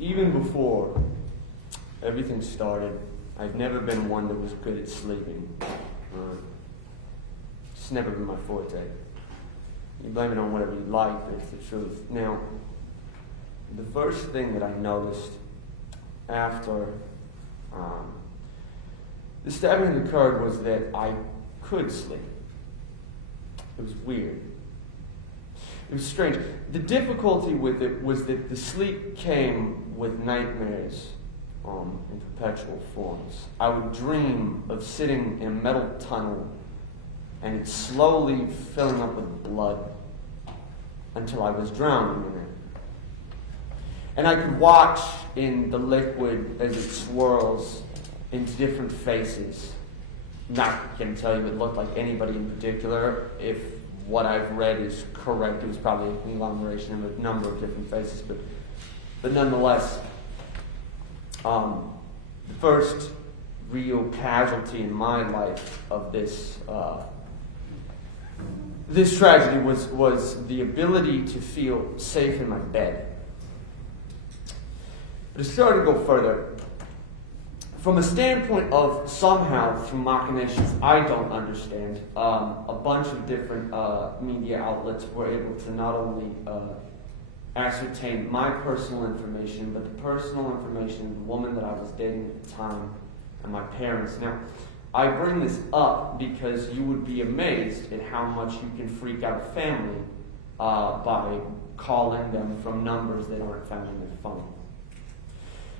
even before everything started, I've never been one that was good at sleeping. It's never been my forte. You blame it on whatever you like, but it's the truth. Now, the first thing that I noticed after the stabbing occurred was that I could sleep. It was weird. It was strange. The difficulty with it was that the sleep came with nightmares in perpetual forms. I would dream of sitting in a metal tunnel and it slowly filling up with blood until I was drowning in it. And I could watch in the liquid as it swirls into different faces. Not going to tell you it looked like anybody in particular. If what I've read is correct, it was probably a conglomeration of a number of different faces. But nonetheless, the first real casualty in my life of this this tragedy was the ability to feel safe in my bed. But it started to go further. From a standpoint of somehow, through machinations I don't understand, a bunch of different media outlets were able to not only ascertain my personal information, but the personal information of the woman that I was dating at the time and my parents. Now, I bring this up because you would be amazed at how much you can freak out a family by calling them from numbers that aren't found in their phone.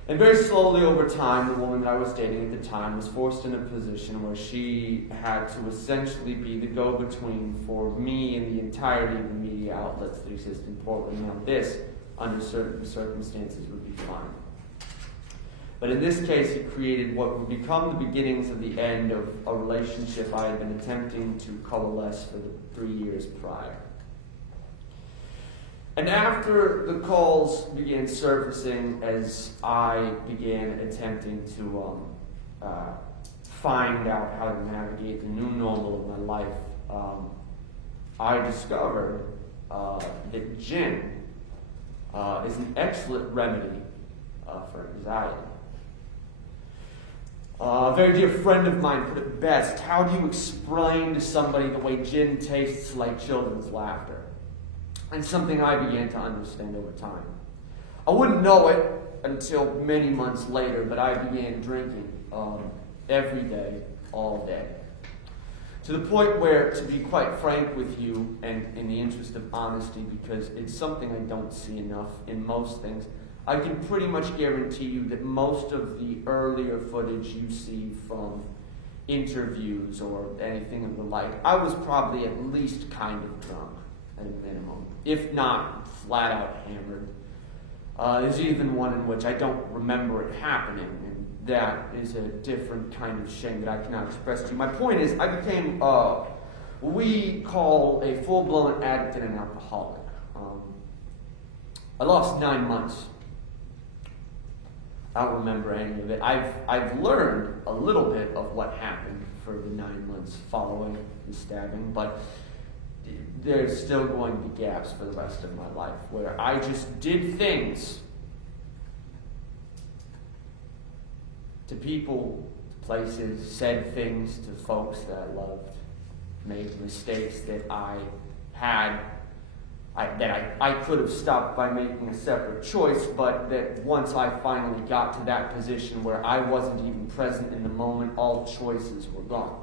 And very slowly over time, the woman that I was dating at the time was forced in a position where she had to essentially be the go-between for me and the entirety of the media outlets that exist in Portland. Now this, under certain circumstances, would be fine. But in this case, it created what would become the beginnings of the end of a relationship I had been attempting to coalesce for the 3 years prior. And after the calls began surfacing, as I began attempting to find out how to navigate the new normal of my life, I discovered that gin is an excellent remedy for anxiety. A very dear friend of mine put it best: how do you explain to somebody the way gin tastes like children's laughter? And something I began to understand over time. I wouldn't know it until many months later, but I began drinking every day, all day. To the point where, to be quite frank with you, and in the interest of honesty, because it's something I don't see enough in most things, I can pretty much guarantee you that most of the earlier footage you see from interviews or anything of the like, I was probably at least kind of drunk. At a minimum, if not flat out hammered. There's even one in which I don't remember it happening, and that is a different kind of shame that I cannot express to you. My point is, I became what we call a full-blown addict and an alcoholic. I lost 9 months. I don't remember any of it. I've learned a little bit of what happened for the 9 months following the stabbing, but there's still going to be gaps for the rest of my life where I just did things to people, to places, said things to folks that I loved, made mistakes that I could have stopped by making a separate choice, but that once I finally got to that position where I wasn't even present in the moment, all choices were gone.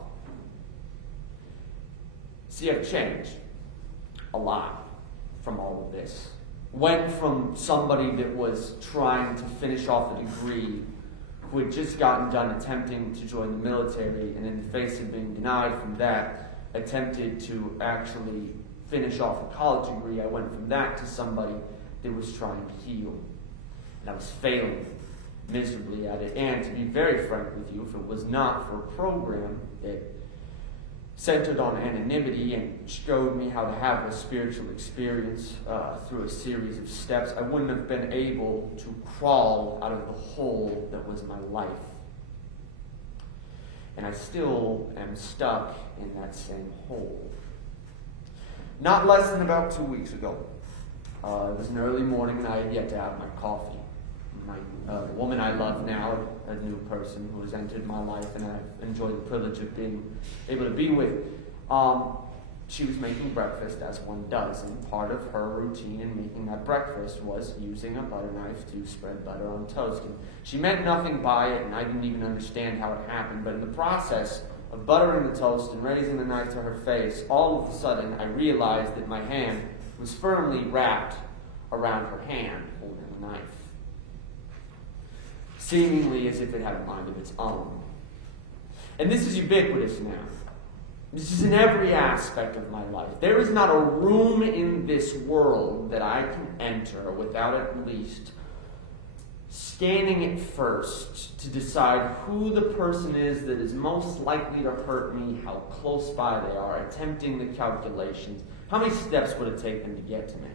See, I've changed a lot from all of this. Went from somebody that was trying to finish off a degree, who had just gotten done attempting to join the military, and in the face of being denied from that, attempted to actually finish off a college degree. I went from that to somebody that was trying to heal. And I was failing miserably at it. And to be very frank with you, if it was not for a program that centered on anonymity and showed me how to have a spiritual experience through a series of steps, I wouldn't have been able to crawl out of the hole that was my life. And I still am stuck in that same hole. Not less than about 2 weeks ago, it was an early morning and I had yet to have my coffee. the woman I love now, a new person who has entered my life and I've enjoyed the privilege of being able to be with, she was making breakfast as one does, and part of her routine in making that breakfast was using a butter knife to spread butter on toast. And she meant nothing by it, and I didn't even understand how it happened, but in the process of buttering the toast and raising the knife to her face, all of a sudden I realized that my hand was firmly wrapped around her hand holding the knife, seemingly as if it had a mind of its own. And this is ubiquitous now. This is in every aspect of my life. There is not a room in this world that I can enter without at least scanning it first to decide who the person is that is most likely to hurt me, how close by they are, attempting the calculations. How many steps would it take them to get to me?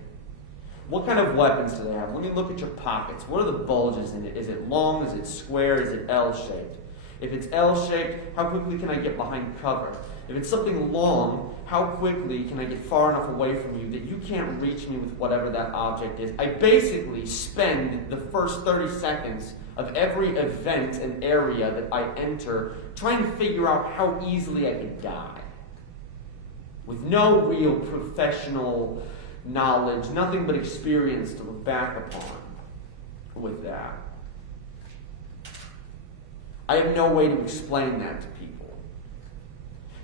What kind of weapons do they have? When you look at your pockets, what are the bulges in it? Is it long? Is it square? Is it L-shaped? If it's L-shaped, how quickly can I get behind cover? If it's something long, how quickly can I get far enough away from you that you can't reach me with whatever that object is? I basically spend the first 30 seconds of every event and area that I enter trying to figure out how easily I could die. With no real professional knowledge, nothing but experience to look back upon with that. I have no way to explain that to people.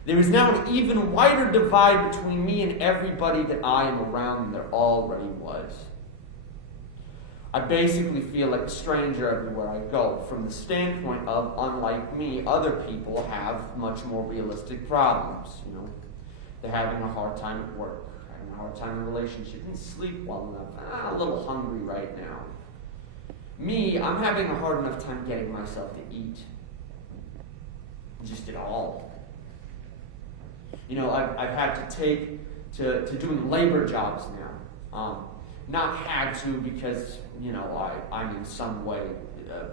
There is now an even wider divide between me and everybody that I am around than there already was. I basically feel like a stranger everywhere I go, from the standpoint of, unlike me, other people have much more realistic problems. They're having a hard time at work, having a hard time in a relationship, and sleep well enough. I'm a little hungry right now. Me, I'm having a hard enough time getting myself to eat. Just at all. I've had to take to doing labor jobs now. Not had to because, I'm in some way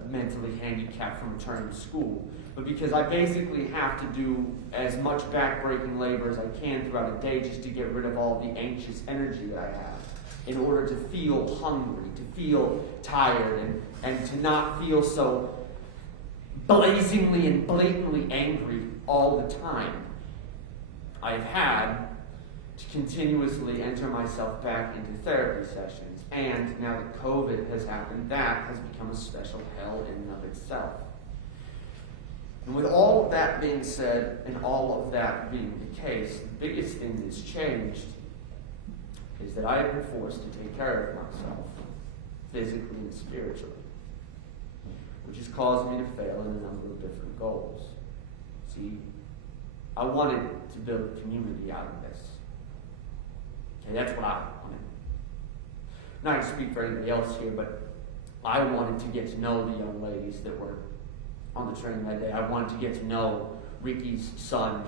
mentally handicapped from returning to school, but because I basically have to do as much backbreaking labor as I can throughout a day just to get rid of all the anxious energy that I have in order to feel hungry, to feel tired, and to not feel so blazingly and blatantly angry all the time. I've had to continuously enter myself back into therapy sessions, and now that COVID has happened, that has become a special hell in and of itself. And with all of that being said, and all of that being the case, the biggest thing that's changed is that I have been forced to take care of myself, physically and spiritually, which has caused me to fail in a number of different goals. See, I wanted to build a community out of this. Okay, that's what I wanted. I'm not going to speak for anybody else here, but I wanted to get to know the young ladies that were on the train that day. I wanted to get to know Ricky's son,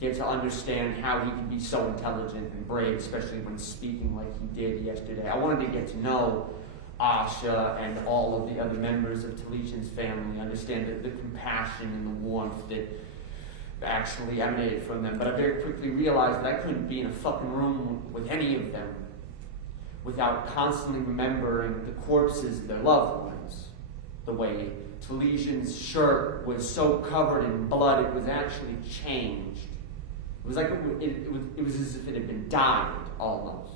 get to understand how he can be so intelligent and brave, especially when speaking like he did yesterday. I wanted to get to know Asha and all of the other members of Talishan's family, understand the compassion and the warmth that actually emanated from them. But I very quickly realized that I couldn't be in a fucking room with any of them without constantly remembering the corpses of their loved ones. The way Talishan's shirt was so covered in blood it was actually changed. It was like it was as if it had been dyed almost.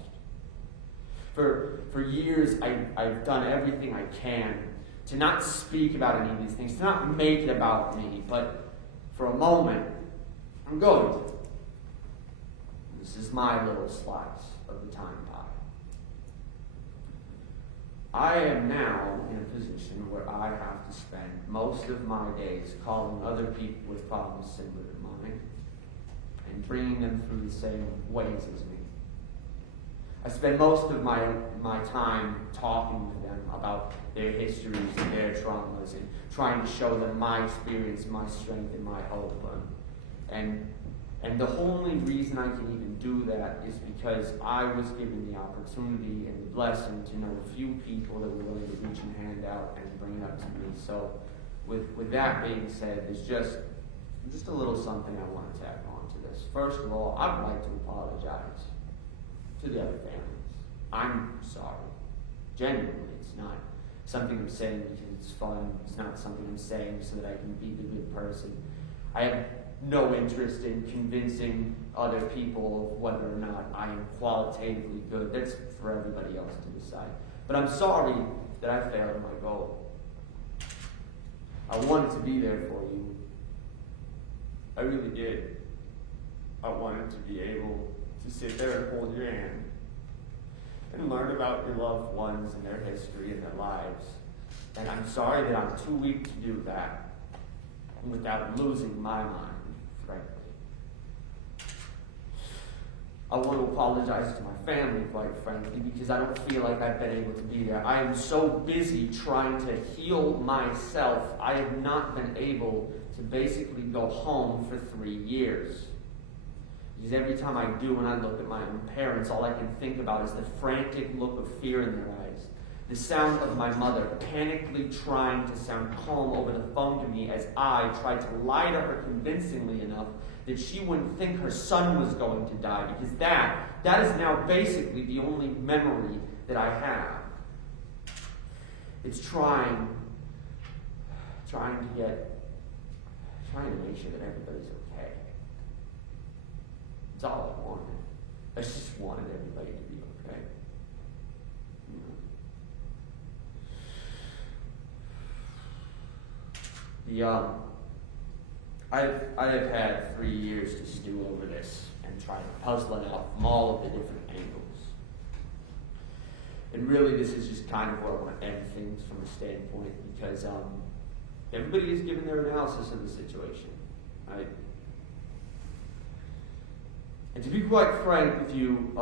For years, I've done everything I can to not speak about any of these things, to not make it about me, but for a moment, I'm going to. This is my little slice of the time pie. I am now in a position where I have to spend most of my days calling other people with problems similar to mine and bringing them through the same ways as me. I spend most of my time talking with them about their histories and their traumas and trying to show them my experience, my strength, and my hope. And the only reason I can even do that is because I was given the opportunity and the blessing to know a few people that were willing to reach a hand out and bring it up to me. So with that being said, there's just a little something I want to tag on to this. First of all, I'd like to apologize to the other families. I'm sorry. Genuinely, it's not something I'm saying because it's fun. It's not something I'm saying so that I can be the good person. I have no interest in convincing other people of whether or not I am qualitatively good. That's for everybody else to decide. But I'm sorry that I failed my goal. I wanted to be there for you. I really did. I wanted to be able to sit there and hold your hand and learn about your loved ones and their history and their lives. And I'm sorry that I'm too weak to do that without losing my mind, frankly. I want to apologize to my family, quite frankly, because I don't feel like I've been able to be there. I am so busy trying to heal myself, I have not been able to basically go home for 3 years. Because every time I do, when I look at my own parents, all I can think about is the frantic look of fear in their eyes. The sound of my mother panically trying to sound calm over the phone to me as I tried to lie to her convincingly enough that she wouldn't think her son was going to die, because that is now basically the only memory that I have. It's trying to make sure that everybody's okay. It's all I wanted. I just wanted everybody to be okay. I have had 3 years to stew over this and try to puzzle it out from all of the different angles. And really, this is just kind of where I want to end things from a standpoint, because everybody has given their analysis of the situation, right? And to be quite frank with you,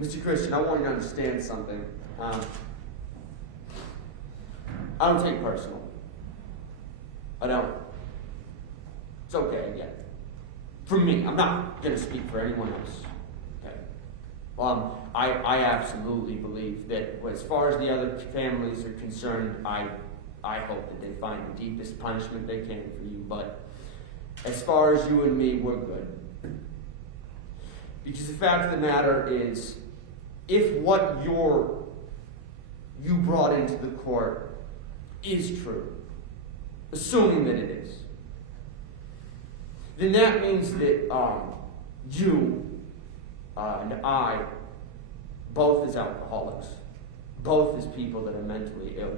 Mr. Christian, I want you to understand something. I don't take personal. I don't. It's okay, again. For me, I'm not going to speak for anyone else. Okay. I absolutely believe that as far as the other families are concerned, I hope that they find the deepest punishment they can for you. But as far as you and me, we're good. Because the fact of the matter is, if what you brought into the court is true, assuming that it is, then that means that you and I, both as alcoholics, both as people that are mentally ill,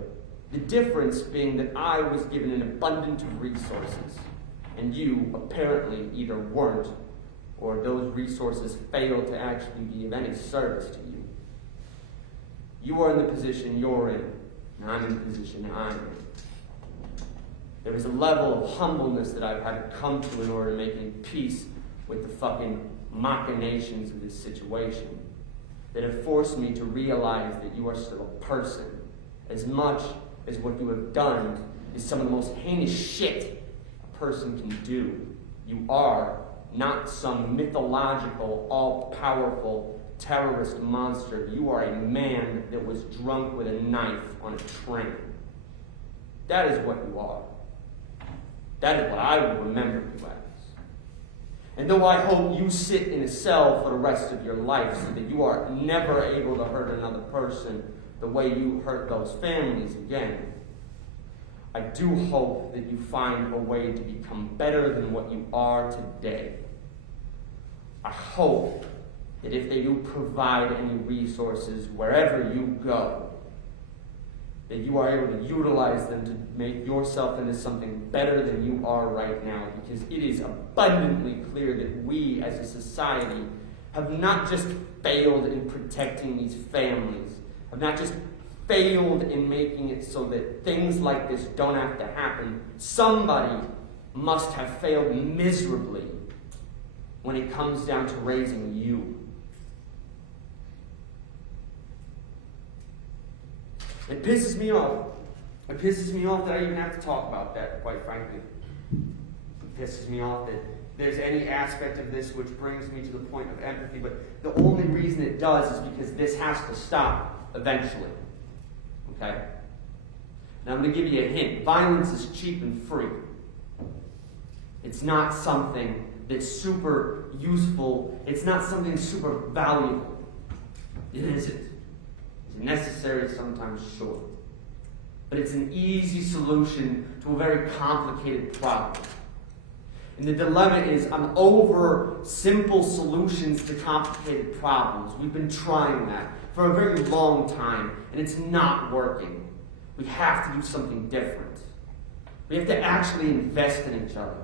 the difference being that I was given an abundance of resources, and you apparently either weren't, or those resources failed to actually be of any service to you. You are in the position you're in, and I'm in the position I'm in. There is a level of humbleness that I've had to come to in order to make peace with the fucking machinations of this situation, that have forced me to realize that you are still a person, as much as what you have done is some of the most heinous shit a person can do. You are not some mythological, all-powerful terrorist monster. You are a man that was drunk with a knife on a train. That is what you are. That is what I will remember you as. And though I hope you sit in a cell for the rest of your life so that you are never able to hurt another person the way you hurt those families again, I do hope that you find a way to become better than what you are today. I hope that if they do provide any resources wherever you go, that you are able to utilize them to make yourself into something better than you are right now, because it is abundantly clear that we as a society have not just failed in protecting these families, have not just failed in making it so that things like this don't have to happen. Somebody must have failed miserably when it comes down to raising you. It pisses me off. It pisses me off that I even have to talk about that, quite frankly. It pisses me off that there's any aspect of this which brings me to the point of empathy, but the only reason it does is because this has to stop eventually. Okay? Now I'm going to give you a hint. Violence is cheap and free. It's not something that's super useful. It's not something super valuable. It isn't. Is it necessary? Sometimes, sure. But it's an easy solution to a very complicated problem. And the dilemma is, I'm over simple solutions to complicated problems. We've been trying that for a very long time, and it's not working. We have to do something different. We have to actually invest in each other.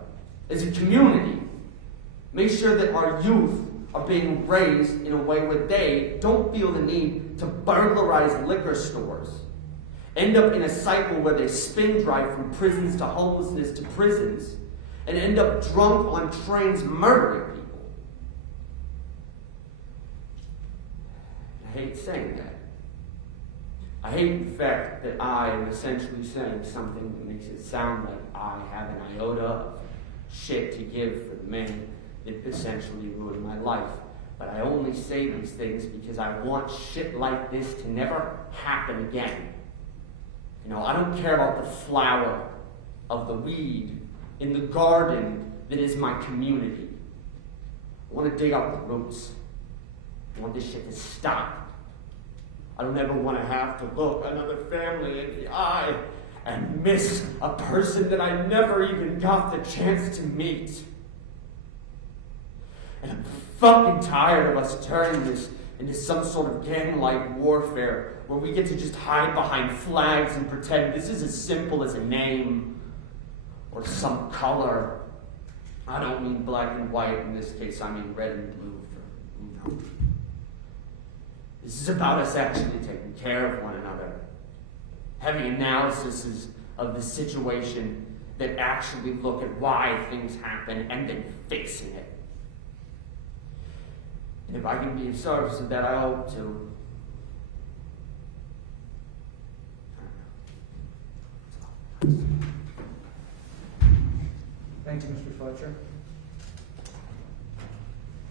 As a community, make sure that our youth are being raised in a way where they don't feel the need to burglarize liquor stores, end up in a cycle where they spin drive from prisons to homelessness to prisons, and end up drunk on trains murdering people. I hate saying that. I hate the fact that I am essentially saying something that makes it sound like I have an iota of shit to give for the man that essentially ruined my life. But I only say these things because I want shit like this to never happen again. You know, I don't care about the flower of the weed in the garden that is my community. I want to dig out the roots. I want this shit to stop. I don't ever want to have to look another family in the eye and miss a person that I never even got the chance to meet. And I'm fucking tired of us turning this into some sort of gang-like warfare where we get to just hide behind flags and pretend this is as simple as a name or some color. I don't mean black and white in this case, I mean red and blue. This is about us actually taking care of one another, having analyses of the situation that actually look at why things happen and then fixing it. And if I can be of service of that, I hope to. Thank you, Mr. Fletcher.